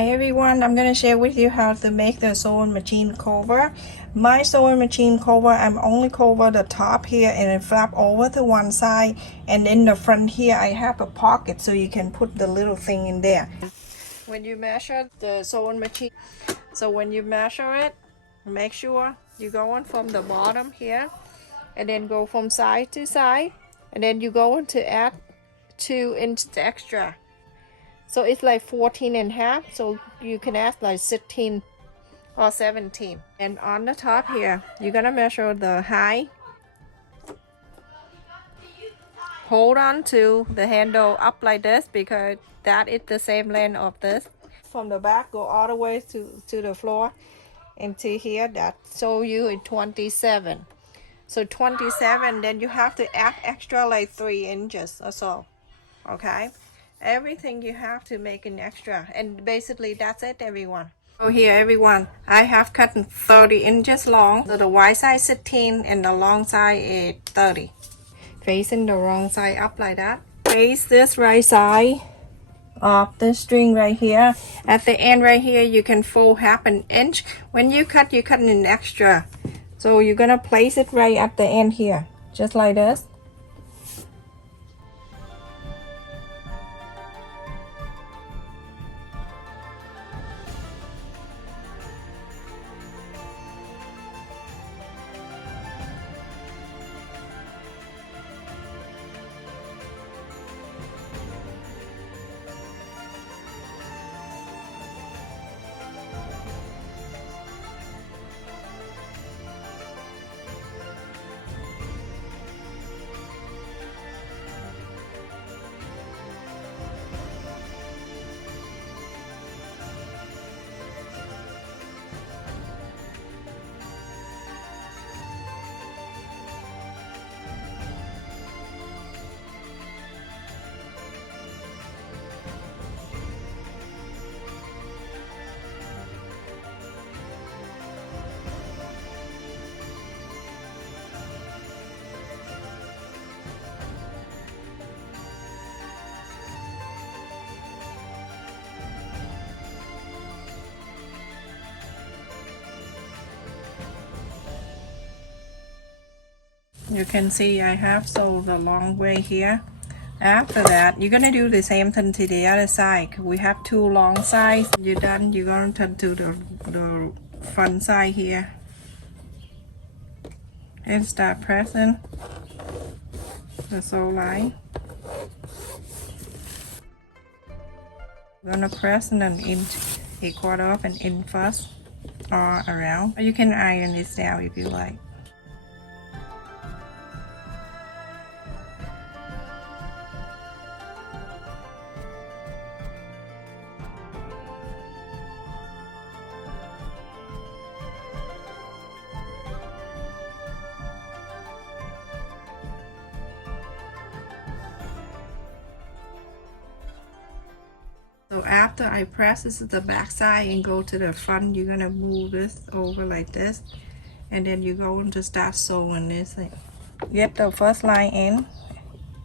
Hi everyone, I'm going to share with you how to make the sewing machine cover. My sewing machine cover, I'm only cover the top here and then flap over to one side, and in the front here I have a pocket so you can put the little thing in there. When you measure the sewing machine, so when you measure it, make sure you go on from the bottom here and then go from side to side, and then you go on to add 2 inches extra. So it's like 14 and a half, so you can add like 16 or 17. And on the top here, you're gonna measure the height. Hold on to the handle up like this because that is the same length of this. From the back, go all the way to the floor into here. That show you in 27. So 27, then you have to add extra like 3 inches or so, okay? Everything you have to make an extra, and basically that's it everyone. So here everyone, I have cut 30 inches long, so the wide side 16 and the long side is 30. Facing the wrong side up like that. Face this right side of the string right here. At the end right here you can fold half an inch. When you cut an extra, so you're gonna place it right at the end here, just like this. You can see I have sewed the long way here. After that, you're gonna do the same thing to the other side. We have 2 long sides. You're done, you're gonna turn to the front side here and start pressing the sew line. We're gonna press an inch, 1/4 of an inch first, or around. Or you can iron this down if you like. So after I press this is the back side and go to the front, you're gonna move this over like this, and then you're going to start sewing this thing. Get the first line in,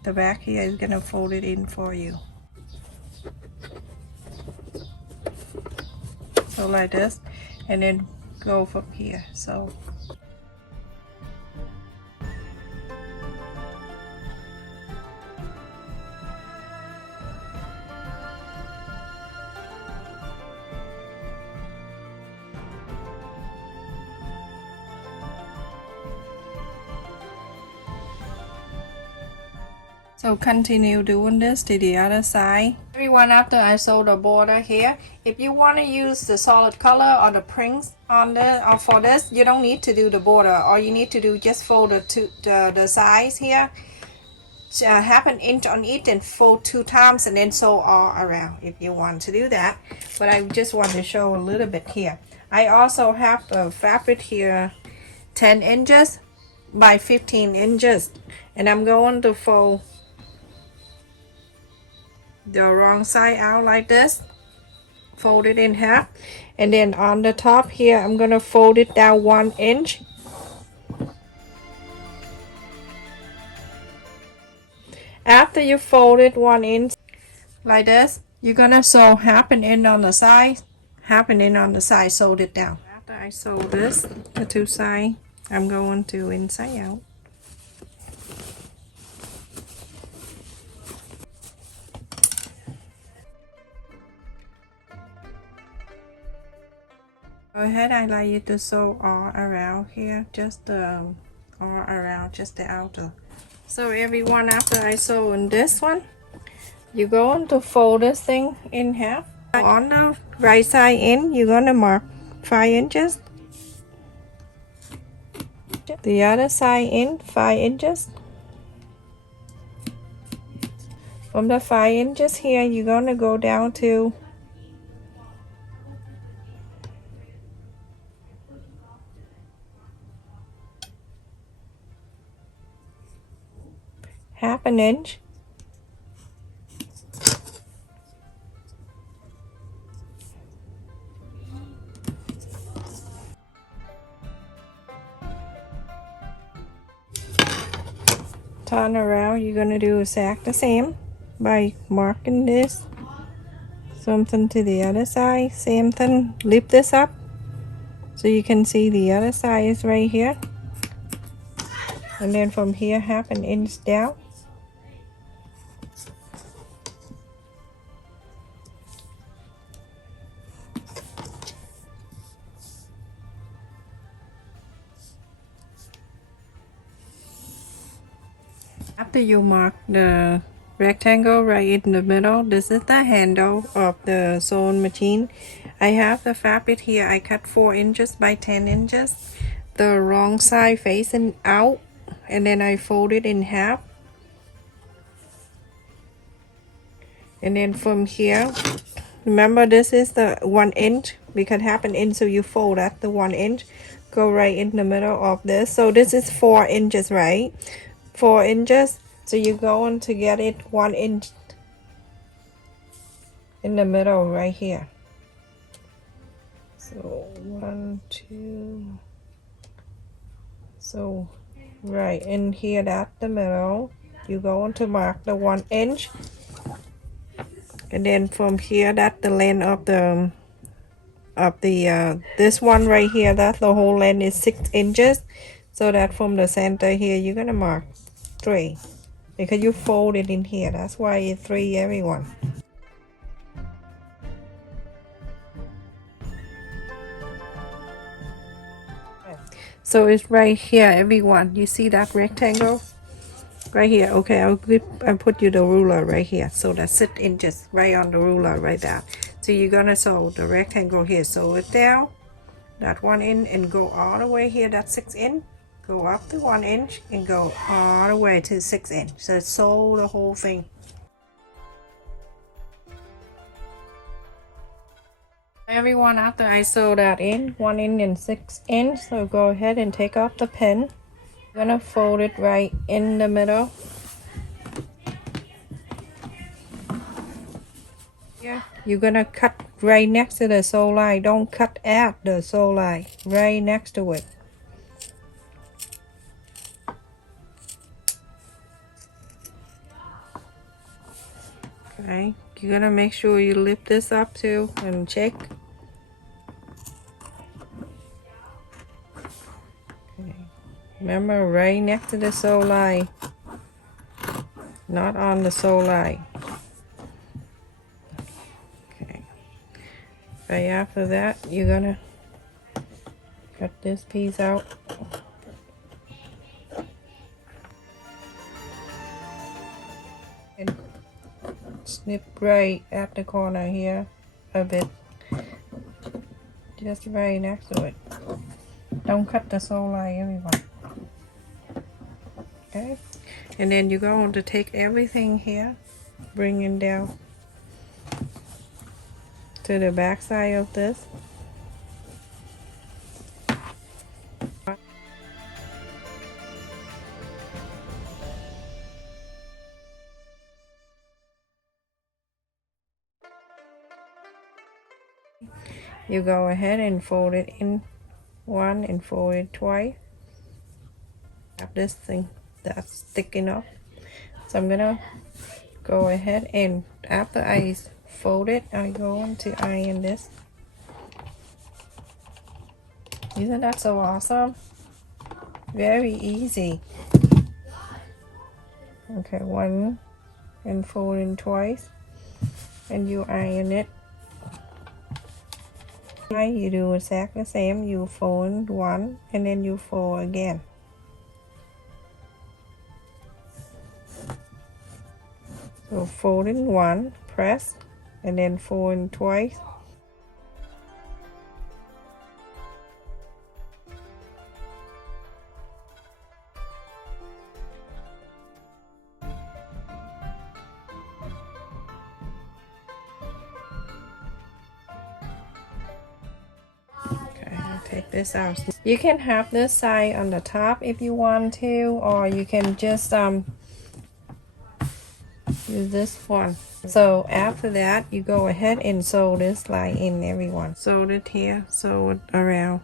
the back here is gonna fold it in for you. So like this, and then go from here. So continue doing this to the other side. Everyone, after I sew the border here, if you want to use the solid color or the prints on the or for this, you don't need to do the border. All you need to do just fold the sides here, half an inch on each, and fold 2 times and then sew all around if you want to do that. But I just want to show a little bit here. I also have the fabric here 10 inches by 15 inches, and I'm going to fold the wrong side out like this, fold it in half, and then on the top here I'm gonna fold it down 1 inch. After you fold it 1 inch like this, You're gonna sew half an inch on the side, half an inch on the side, sew it down. After I sew this, the two sides, I'm going to inside out. Go ahead, I like you to sew all around here, just all around, just the outer. So everyone, after I sew in this one, you're going to fold this thing in half. On the right side in, you're gonna mark 5 inches. The other side in 5 inches. From the 5 inches here, you're gonna go down to half an inch. Turn around, you're gonna do exactly the same by marking this, something to the other side, same thing. Lift this up so you can see the other side is right here, and then from here half an inch down. After you mark the rectangle right in the middle, this is the handle of the sewing machine. I have the fabric here. I cut 4 inches by 10 inches, the wrong side facing out, and then I fold it in half. And then from here, remember this is the 1 inch, because half an inch, so you fold at the 1 inch, go right in the middle of this. So this is 4 inches, right? 4 inches, so you're going to get it 1 inch in the middle right here. So 1, 2, so right in here at the middle, you're going to mark the 1 inch, and then from here, that's the length of the this one right here, that's the whole length is 6 inches. So that from the center here, you're gonna mark 3, because you fold it in here. That's why it's 3, everyone. So it's right here, everyone. You see that rectangle right here? Okay, I'll put you the ruler right here. So that's 6 inches right on the ruler right there. So you're gonna sew the rectangle here. Sew it down, that 1 inch, and go all the way here. That's 6 inch. Go up to 1 inch and go all the way to 6 inch. So sew the whole thing. Everyone, after I sew that in 1 inch and 6 inch, so go ahead and take off the pin. I'm gonna fold it right in the middle. Yeah, you're gonna cut right next to the sew line. Don't cut at the sew line, right next to it. Okay, you're gonna make sure you lift this up too and check. Okay. Remember, right next to the sew line, not on the sew line. Okay. Right after that, you're gonna cut this piece out. And snip right at the corner here a bit, just right next to it. Don't cut the sew line, everyone. Okay, and then you're going to take everything here, bring it down to the back side of this. You go ahead and fold it in one and fold it twice. Have this thing that's sticking up. So I'm gonna go ahead, and after I fold it. I'm going to iron this. Isn't that so awesome? Very easy. Okay, one and fold in twice, and you iron it. You do exactly the same. You fold one and then you fold again. So fold in one, press, and then fold in twice. Okay, I'll take this out. You can have this side on the top if you want to, or you can just use this one. So after that, you go ahead and sew this line in, everyone. Sew it here, sew it around,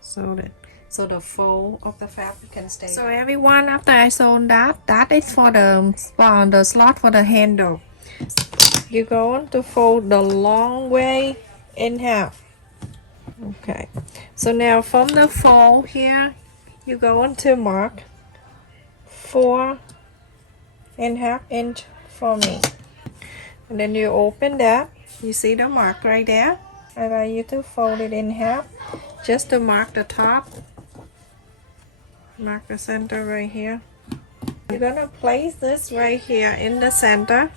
sew it. So the fold of the fabric can stay. So everyone, after I sewn that is for the slot for the handle. You're going to fold the long way in half. Okay. So now from the fold here, you're going to mark 4.5 inch for me. And then you open that. You see the mark right there? I want you to fold it in half just to mark the top. Mark the center right here. You're gonna place this right here in the center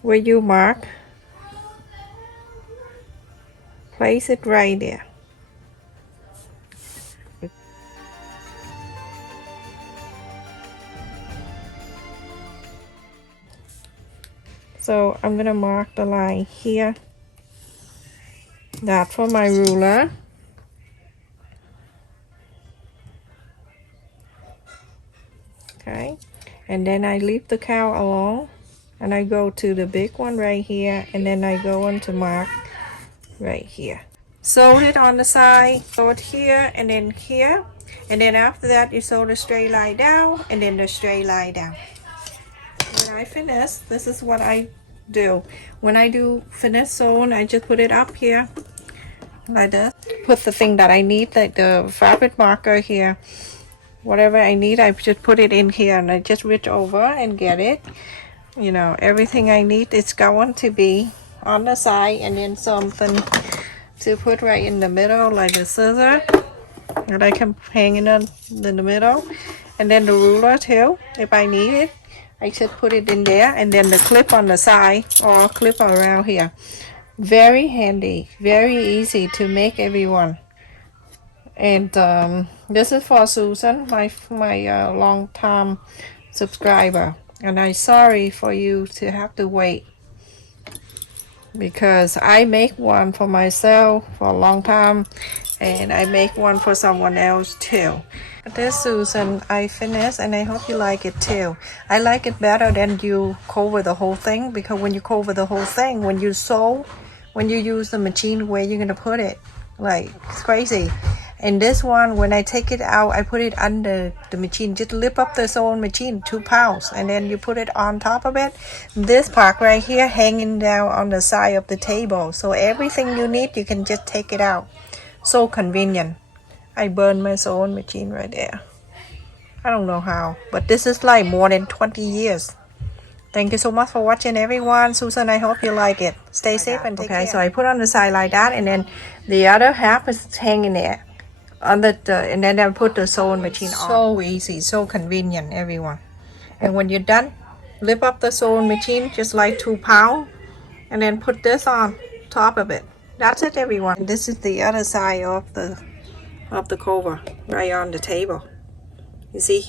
where you mark. Place it right there. So I'm gonna mark the line here. That for my ruler. Okay, and then I leave the cow alone, and I go to the big one right here, and then I go on to mark right here. Sew it on the side, sew it here and then here, and then after that you sew the straight line down and then the straight line down. When I finish, this is what I do. When I do finish sewing, I just put it up here like this. Put the thing that I need, like the fabric marker here. Whatever I need, I just put it in here, and I just reach over and get it. You know, everything I need is going to be on the side, and then something to put right in the middle, like the scissor that I can hang in the middle, and then the ruler too, if I need it. I just put it in there, and then the clip on the side or clip around here. Very handy, very easy to make, everyone. And this is for Susan, my long time subscriber, and I'm sorry for you to have to wait, because I make one for myself for a long time, and I make one for someone else too. This Susan, I finished, and I hope you like it too. I like it better than you cover the whole thing, because when you cover the whole thing, when you sew, when you use the machine, where you're gonna put it, like it's crazy. And this one, when I take it out, I put it under the machine. Just lift up the sewing machine, 2 pounds, and then you put it on top of it. This part right here hanging down on the side of the table. So everything you need, you can just take it out. So convenient. I burned my sewing machine right there. I don't know how, but this is like more than 20 years. Thank you so much for watching, everyone. Susan, I hope you like it. Stay safe and take care. Okay, so I put on the side like that, and then the other half is hanging there. And then I put the sewing machine on. So easy, so convenient, everyone. And when you're done, lift up the sewing machine just like 2 pounds, and then put this on top of it. That's it, everyone. And this is the other side of the cover, right on the table. You see?